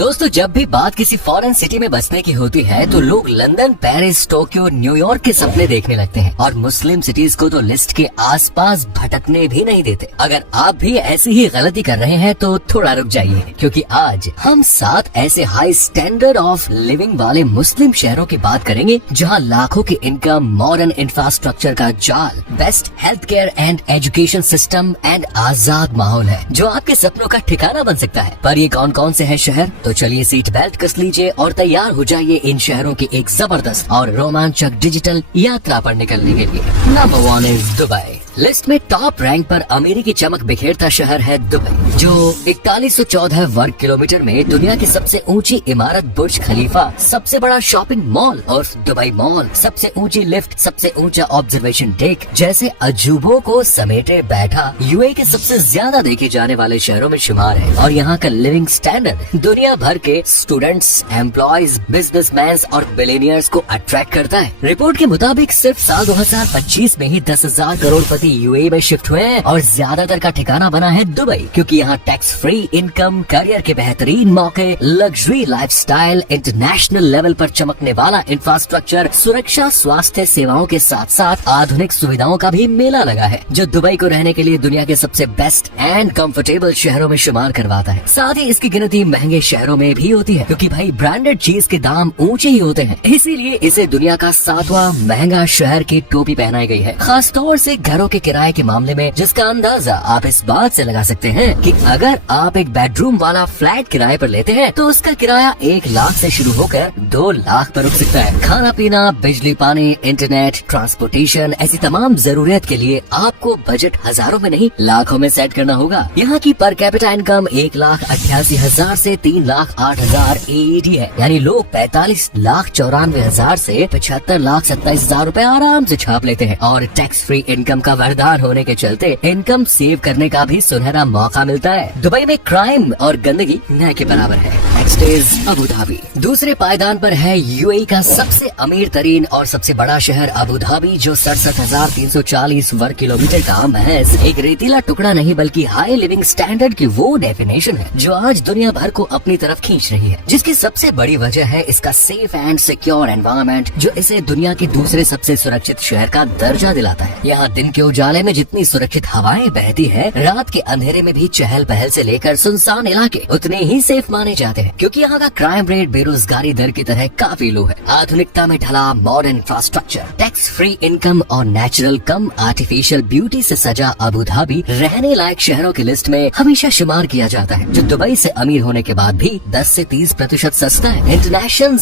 दोस्तों, जब भी बात किसी फॉरेन सिटी में बसने की होती है तो लोग लंदन, पेरिस, टोक्यो, न्यूयॉर्क के सपने देखने लगते हैं और मुस्लिम सिटीज को तो लिस्ट के आसपास भटकने भी नहीं देते। अगर आप भी ऐसी ही गलती कर रहे हैं तो थोड़ा रुक जाइए, क्योंकि आज हम 7 ऐसे हाई स्टैंडर्ड ऑफ लिविंग वाले मुस्लिम शहरों की बात करेंगे जहां लाखों की इनकम, मॉडर्न इंफ्रास्ट्रक्चर का जाल, best health care and education system and आजाद माहौल है जो आपके सपनों का ठिकाना बन सकता है। पर ये कौन कौन से हैं शहर? तो चलिए सीट बेल्ट कस लीजिए और तैयार हो जाइए इन शहरों की एक जबरदस्त और रोमांचक डिजिटल यात्रा पर निकलने के लिए। Number 1 is Dubai. लिस्ट में टॉप रैंक पर अमीरी की चमक बिखेरता शहर है दुबई, जो 4114 वर्ग किलोमीटर में दुनिया की सबसे ऊंची इमारत बुर्ज खलीफा, सबसे बड़ा शॉपिंग मॉल और दुबई मॉल, सबसे ऊंची लिफ्ट, सबसे ऊंचा ऑब्जर्वेशन डेक जैसे अजूबों को समेटे बैठा यूएई के सबसे ज्यादा देखे जाने वाले शहरों में शुमार है। और यहाँ का लिविंग स्टैंडर्ड दुनिया भर के स्टूडेंट्स, एम्प्लॉयज, बिजनेसमैन और बिलियनियर्स को अट्रैक्ट करता है। रिपोर्ट के मुताबिक सिर्फ साल 2025 में ही 10,000 करोड़पति यूएई में शिफ्ट हुए हैं और ज्यादातर का ठिकाना बना है दुबई, क्योंकि यहाँ टैक्स फ्री इनकम, करियर के बेहतरीन मौके, लग्जरी लाइफस्टाइल, इंटरनेशनल लेवल पर चमकने वाला इंफ्रास्ट्रक्चर, सुरक्षा, स्वास्थ्य सेवाओं के साथ साथ आधुनिक सुविधाओं का भी मेला लगा है, जो दुबई को रहने के लिए दुनिया के सबसे बेस्ट एंड कंफर्टेबल शहरों में शुमार करवाता है। साथ ही इसकी गिनती महंगे शहरों में भी होती है, क्योंकि भाई ब्रांडेड चीज के दाम ऊंचे ही होते हैं, इसीलिए इसे दुनिया का 7वां महंगा शहर की टोपी पहनाई गई है। खास तौर से घरों के किराए के मामले में, जिसका अंदाजा आप इस बात से लगा सकते हैं कि अगर आप एक बेडरूम वाला फ्लैट किराए पर लेते हैं तो उसका किराया 1 लाख से शुरू होकर 2 लाख पर रुक सकता है। खाना पीना, बिजली पानी, इंटरनेट, ट्रांसपोर्टेशन, ऐसी तमाम जरूरियत के लिए आपको बजट हजारों में नहीं लाखों में सेट करना होगा। यहाँ की पर कैपिटा इनकम 1,88,000 से 3,08,000 AED है, यानी लोग 45,94,000 से 75,27,000 रूपए आराम से छाप लेते हैं। और टैक्स फ्री इनकम का वरदान होने के चलते इनकम सेव करने का भी सुनहरा मौका मिलता है। दुबई में क्राइम और गंदगी न के बराबर है। Next is Abu Dhabi. दूसरे पायदान पर है यूएई का सबसे अमीर तरीन और सबसे बड़ा शहर अबू धाबी, जो 67,340 वर्ग किलोमीटर का महज एक रेतीला टुकड़ा नहीं बल्कि हाई लिविंग स्टैंडर्ड की वो डेफिनेशन है जो आज दुनिया भर को अपनी तरफ खींच रही है। जिसकी सबसे बड़ी वजह है इसका सेफ एंड सिक्योर एनवायरनमेंट, जो इसे दुनिया के दूसरे सबसे सुरक्षित शहर का दर्जा दिलाता है। यहाँ दिन के उजाले में जितनी सुरक्षित हवाएं बहती है, रात के अंधेरे में भी चहल पहल से लेकर सुनसान इलाके उतने ही सेफ माने जाते हैं, क्योंकि यहाँ का क्राइम रेट बेरोजगारी दर की तरह काफी लो है। आधुनिकता में ढला modern infrastructure, tax free income और नेचुरल कम आर्टिफिशियल ब्यूटी से सजा अबू धाबी रहने लायक शहरों की लिस्ट में हमेशा शुमार किया जाता है, जो दुबई से अमीर होने के बाद भी 10 से 30% सस्ता है। इंटरनेशनल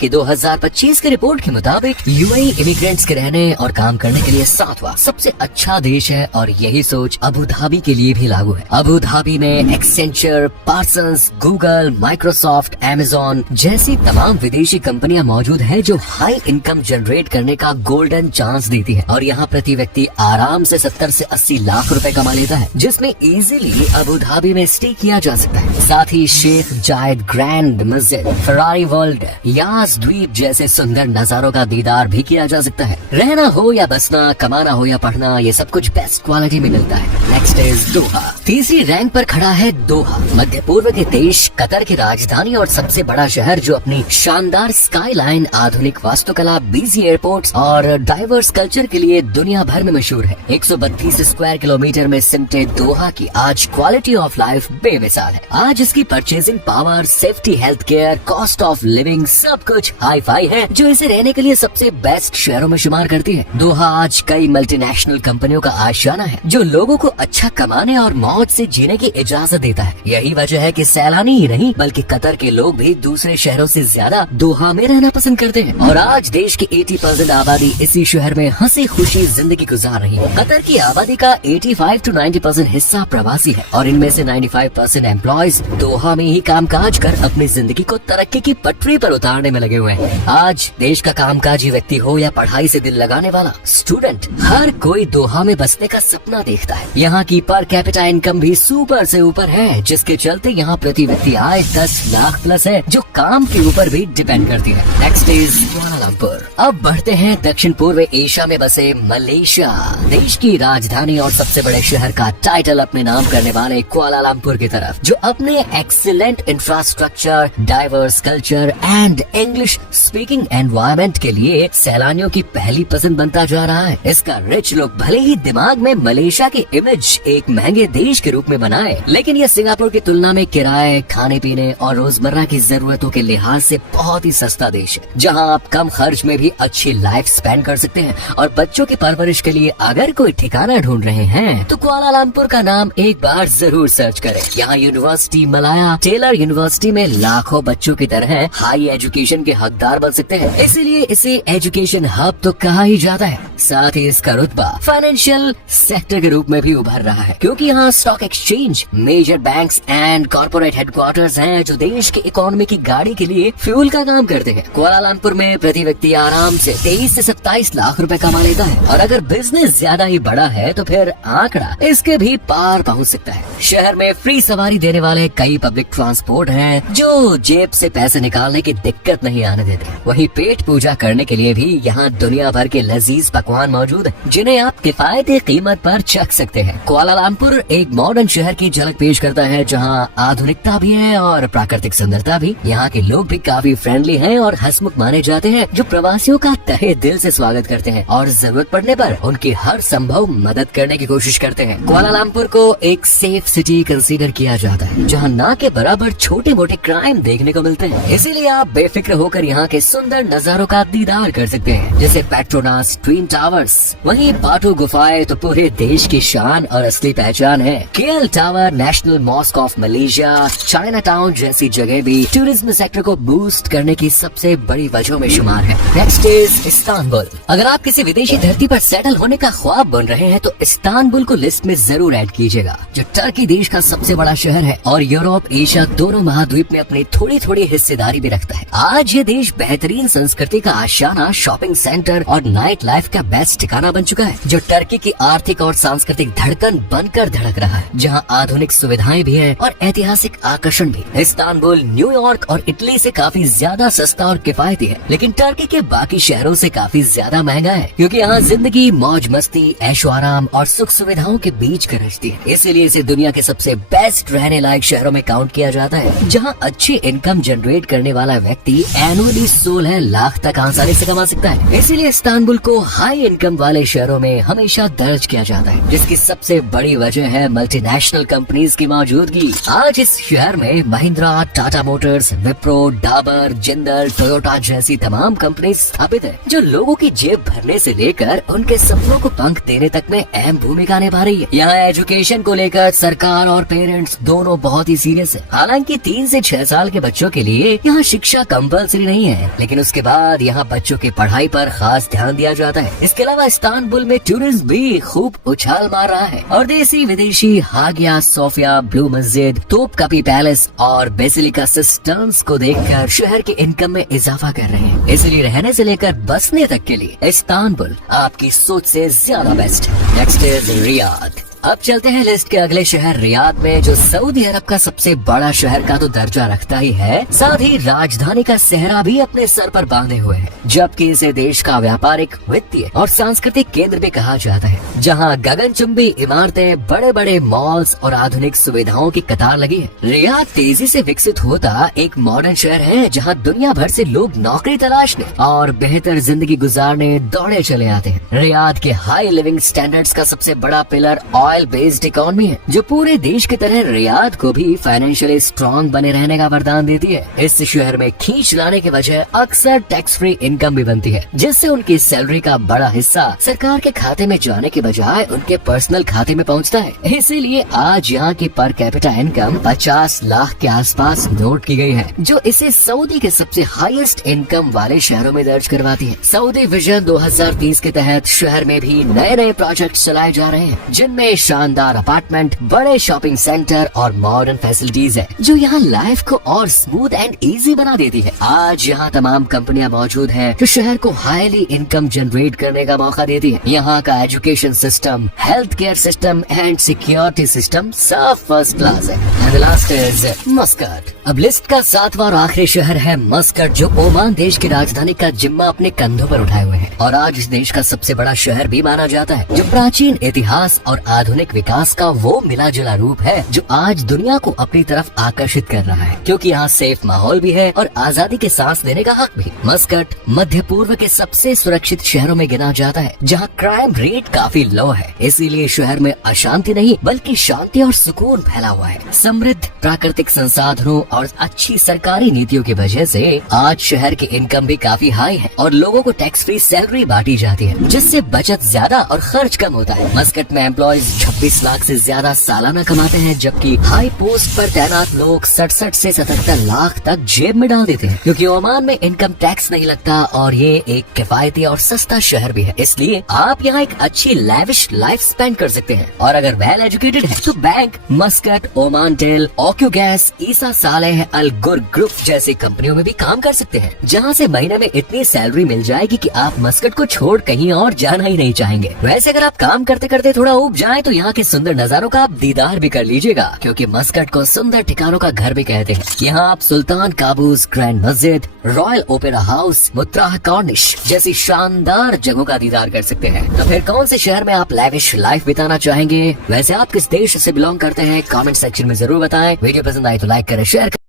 की 2025 की रिपोर्ट के मुताबिक यूएई इमिग्रेंट्स के रहने और काम करने के लिए 7वां सबसे अच्छा देश है, और यही सोच अबू धाबी के लिए भी लागू है। अबू धाबी में Accenture, Parsons, Google, Microsoft, Amazon जैसी तमाम विदेशी कंपनियां मौजूद हैं जो हाई इनकम जनरेट करने का गोल्डन चांस देती है। और यहाँ प्रति व्यक्ति आराम से 70 से 80 लाख रुपए कमा लेता है, जिसमें इजीली अबू धाबी में स्टे किया जा सकता है। साथ ही शेख जायद ग्रैंड मस्जिद, फरारी वर्ल्ड, यास द्वीप जैसे सुंदर नजारों का दीदार भी किया जा सकता है। रहना हो या बसना, कमाना हो या पढ़ना, ये सब कुछ बेस्ट क्वालिटी में मिलता है। नेक्स्ट इज दोहा। तीसरी रैंक पर खड़ा है दोहा, मध्य पूर्व के देश कतर की राजधानी और सबसे बड़ा शहर, जो अपनी शानदार स्काईलाइन, आधुनिक वास्तुकला, बिजी एयरपोर्ट्स और डाइवर्स कल्चर के लिए दुनिया भर में मशहूर है। 132 स्क्वायर किलोमीटर में सिमटे दोहा की आज क्वालिटी ऑफ लाइफ बेमिसाल है। आज इसकी purchasing power, safety, health care, cost of living सब कुछ हाई फाई है, जो इसे रहने के लिए सबसे बेस्ट शहरों में शुमार करती है। दोहा आज कई मल्टीनेशनल कंपनियों का आशियाना है, जो लोगों को अच्छा कमाने और मौज से जीने की इजाजत देता है। यही वजह है कि सैलानी ही नहीं बल्कि कतर के लोग भी दूसरे शहरों से ज्यादा दोहा में रहना पसंद करते हैं। और आज देश की 80% आबादी इसी शहर में हंसी खुशी जिंदगी गुजार रही है। कतर की आबादी का 85 to 90% हिस्सा प्रवासी है, और इनमें से 95% एम्प्लॉयज दोहा में ही कामकाज कर अपनी जिंदगी को तरक्की की पटरी पर उतारने में लगे लगे हुए हैं। आज देश का कामकाजी व्यक्ति हो या पढ़ाई से दिल लगाने वाला स्टूडेंट, हर कोई दोहा में बसने का सपना देखता है। यहाँ की पर कैपिटा इनकम भी सुपर से ऊपर है, जिसके चलते यहाँ प्रति व्यक्ति आय 10 लाख प्लस है, जो काम के ऊपर भी डिपेंड करती है। Next is Kuala Lumpur. अब बढ़ते हैं दक्षिण पूर्व एशिया में बसे मलेशिया। देश की राजधानी और सबसे बड़े शहर का टाइटल अपने नाम करने वाले कुआलालंपुर की तरफ, जो अपने excellent infrastructure, diverse culture and English speaking environment के लिए सैलानियों की पहली पसंद बनता जा रहा है। इसका रिच लुक भले ही दिमाग में मलेशिया की इमेज एक महंगे देश के रूप में बनाए, लेकिन यह सिंगापुर की तुलना में किराए, खाने पीने और रोजमर्रा की जरूरतों के लिहाज से बहुत ही सस्ता देश है, जहां आप कम खर्च में भी अच्छी लाइफ स्पेंड कर सकते हैं। और बच्चों की परवरिश के लिए अगर कोई ठिकाना ढूंढ रहे हैं तो कुआलालंपुर का नाम एक बार जरूर सर्च करें। यहाँ यूनिवर्सिटी मलाया टेलर यूनिवर्सिटी में लाखों बच्चों की तरह हाई एजुकेशन के हकदार बन सकते हैं, इसीलिए इसे एजुकेशन हब तो कहा ही जाता है। साथ ही इसका रुतबा फाइनेंशियल सेक्टर के रूप में भी उभर रहा है, क्योंकि यहाँ stock exchange, major banks and corporate headquarters हैं, जो देश की इकोनॉमी की गाड़ी के लिए फ्यूल का काम करते हैं। कुआलालंपुर में प्रति व्यक्ति आराम से 23 से 27 लाख रुपए कमा लेता है, और अगर बिजनेस ज्यादा ही बड़ा है तो फिर आंकड़ा इसके भी पार पहुंच सकता है। शहर में फ्री सवारी देने वाले कई पब्लिक ट्रांसपोर्ट हैं, जो जेब से पैसे निकालने की दिक्कत नहीं आने देते। वहीं पेट पूजा करने के लिए भी यहाँ दुनिया भर के लजीज पकवान मौजूद हैं, जिन्हें आप किफायती कीमत पर चख सकते हैं। कुआलालंपुर एक मॉडर्न शहर की झलक पेश करता है, जहाँ आधुनिकता भी है और प्राकृतिक सुंदरता भी। यहाँ के लोग भी काफी फ्रेंडली हैं और हंसमुख माने जाते हैं, जो प्रवासियों का तहे दिल से स्वागत करते हैं और जरूरत पड़ने पर उनकी हर संभव मदद करने की कोशिश करते हैं। कुआलालंपुर को एक सेफ सिटी कंसीडर किया जाता है, जहाँ ना के बराबर छोटे मोटे क्राइम देखने को मिलते हैं। इसीलिए आप बेफिक्र होकर यहाँ के सुंदर नजारों का दीदार कर सकते हैं, जैसे पेट्रोनास ट्विन टावर्स। वहीं बाटू गुफाएं तो पूरे देश की शान और असली पहचान है। KL Tower, National Mosque of Malaysia, Chinatown जैसी जगह भी टूरिज्म सेक्टर को बूस्ट करने की सबसे बड़ी वजहों में शुमार है। Next is Istanbul. अगर आप किसी विदेशी धरती पर सेटल होने का ख्वाब बन रहे हैं तो इस्तांबुल को लिस्ट में जरूर ऐड कीजिएगा, जो टर्की देश का सबसे बड़ा शहर है और यूरोप, एशिया दोनों महाद्वीप में अपनी थोड़ी थोड़ी हिस्सेदारी भी रखता है। आज ये देश बेहतरीन संस्कृति का आशियाना, शॉपिंग सेंटर और नाइट लाइफ का बेस्ट ठिकाना बन चुका है, जो टर्की की आर्थिक और सांस्कृतिक धड़कन बनकर धड़क रहा है, जहाँ आधुनिक सुविधाएं भी है और ऐतिहासिक आकर्षण भी। इस्तांबुल न्यूयॉर्क और इटली से काफी ज्यादा सस्ता और किफायती है, लेकिन टर्की के बाकी शहरों से काफी ज्यादा महंगा है, क्योंकि यहाँ जिंदगी मौज मस्ती, ऐशो आराम और सुख सुविधाओं के बीच गरजती है। इसीलिए इसे दुनिया के सबसे बेस्ट रहने लायक शहरों में काउंट किया जाता है, जहाँ अच्छी इनकम जनरेट करने वाला व्यक्ति एनुअली 16 लाख तक आसानी से कमा सकता है। इसीलिए इस्तांबुल को हाई इनकम वाले शहरों में हमेशा दर्ज किया जाता है, जिसकी सबसे बड़ी वजह है मल्टीनेशनल कंपनीज की मौजूदगी। आज इस शहर में महिंद्रा, टाटा मोटर्स, विप्रो, डाबर, जिंदल, टोयोटा जैसी तमाम कंपनी स्थापित है, जो लोगों की जेब भरने से लेकर उनके सपनों को पंख देने तक में अहम भूमिका निभा रही है। यहाँ एजुकेशन को लेकर सरकार और पेरेंट्स दोनों बहुत ही सीरियस है। हालांकि 3 से 6 साल के बच्चों के लिए यहाँ शिक्षा कंपल्सरी नहीं है, लेकिन उसके बाद यहाँ बच्चों की पढ़ाई पर खास ध्यान दिया जाता है। इसके अलावा इस्तांबुल में टूरिज्म भी खूब उछाल मार रहा है और देसी विदेशी हागिया सोफिया, ब्लू मस्जिद, तोपकापी पैलेस और बेसिलिका सिस्टम्स को देखकर शहर के इनकम में इजाफा कर रहे हैं। इसलिए रहने से लेकर बसने तक के लिए इस्तांबुल आपकी सोच से ज्यादा बेस्ट है। Next is Riyadh. अब चलते हैं लिस्ट के अगले शहर रियाद में, जो सऊदी अरब का सबसे बड़ा शहर का तो दर्जा रखता ही है, साथ ही राजधानी का सेहरा भी अपने सर पर बांधे हुए है, जबकि इसे देश का व्यापारिक, वित्तीय और सांस्कृतिक केंद्र भी कहा जाता है, जहां गगनचुंबी इमारतें, बड़े बड़े मॉल्स और आधुनिक सुविधाओं की कतार लगी है। रियाद तेजी से विकसित होता एक मॉडर्न शहर है, जहाँ दुनिया भर से लोग नौकरी तलाशने और बेहतर जिंदगी गुजारने दौड़े चले आते हैं। रियाद के हाई लिविंग स्टैंडर्ड्स का सबसे बड़ा पिलर ऑयल बेस्ड इकोनॉमी है, जो पूरे देश की तरह रियाद को भी फाइनेंशियली स्ट्रॉन्ग बने रहने का वरदान देती है। इस शहर में खींच लाने की वजह अक्सर टैक्स फ्री इनकम भी बनती है, जिससे उनकी सैलरी का बड़ा हिस्सा सरकार के खाते में जाने के बजाय उनके पर्सनल खाते में पहुंचता है। इसीलिए आज यहाँ की पर कैपिटा इनकम 50 लाख के आसपास नोट की गई है, जो इसे सऊदी के सबसे हाईएस्ट इनकम वाले शहरों में दर्ज करवाती है। सऊदी विजन 2030 के तहत शहर में भी नए नए प्रोजेक्ट चलाए जा रहे हैं, जिनमें शानदार अपार्टमेंट, बड़े शॉपिंग सेंटर और मॉडर्न फैसिलिटीज है जो यहाँ लाइफ को और स्मूथ एंड इजी बना देती है। आज यहाँ तमाम कंपनियां मौजूद हैं जो शहर को हाईली इनकम जनरेट करने का मौका देती है। यहाँ का education system, health care system and security system सब फर्स्ट क्लास है। And last is Muscat. अब लिस्ट का 7वां और आखिरी शहर है मस्कट, जो ओमान देश की राजधानी का जिम्मा अपने कंधों पर उठाए हुए है और आज इस देश का सबसे बड़ा शहर भी माना जाता है, जो प्राचीन इतिहास और आधुनिक विकास का वो मिला जुला रूप है जो आज दुनिया को अपनी तरफ आकर्षित कर रहा है, क्योंकि यहाँ सेफ माहौल भी है और आजादी के सांस लेने का हक भी। मस्कट मध्य पूर्व के सबसे सुरक्षित शहरों में गिना जाता है, जहाँ क्राइम रेट काफी लो है, इसीलिए शहर में अशांति नहीं बल्कि शांति और सुकून फैला हुआ है। समृद्ध प्राकृतिक संसाधनों और अच्छी सरकारी नीतियों की वजह से आज शहर की इनकम भी काफी हाई है और लोगों को टैक्स फ्री सैलरी बांटी जाती है, जिससे बचत ज्यादा और खर्च कम होता है। मस्कट में एम्प्लॉयज 26 लाख से ज्यादा सालाना कमाते हैं, जबकि हाई पोस्ट पर तैनात लोग 67 से 77 लाख तक जेब में डाल देते हैं, क्योंकि ओमान में इनकम टैक्स नहीं लगता और ये एक किफायती और सस्ता शहर भी है, इसलिए आप यहाँ एक अच्छी लैविश लाइफ स्पेंड कर सकते हैं। और अगर वेल एजुकेटेड है तो bank, Muscat, Omantel, OQ gas, Isa Saleh, Al गुर ग्रुप जैसी कंपनियों में भी काम कर सकते हैं, जहाँ से महीने में इतनी सैलरी मिल जाएगी कि आप मस्कट को छोड़ कहीं और जाना ही नहीं चाहेंगे। वैसे अगर आप काम करते करते थोड़ा ऊब जाएं तो यहाँ के सुंदर नजारों का आप दीदार भी कर लीजिएगा, क्योंकि मस्कट को सुंदर ठिकानों का घर भी कहते हैं। यहाँ आप सुल्तान काबूस ग्रैंड मस्जिद, रॉयल ओपेरा हाउस, मुत्राह कॉर्निश जैसी शानदार जगहों का दीदार कर सकते हैं। तो फिर कौन से शहर में आप लैविश लाइफ बिताना चाहेंगे? वैसे आप किस देश से बिलोंग करते हैं? कमेंट सेक्शन में जरूर बताएं। वीडियो पसंद आए तो लाइक करें, शेयर करें।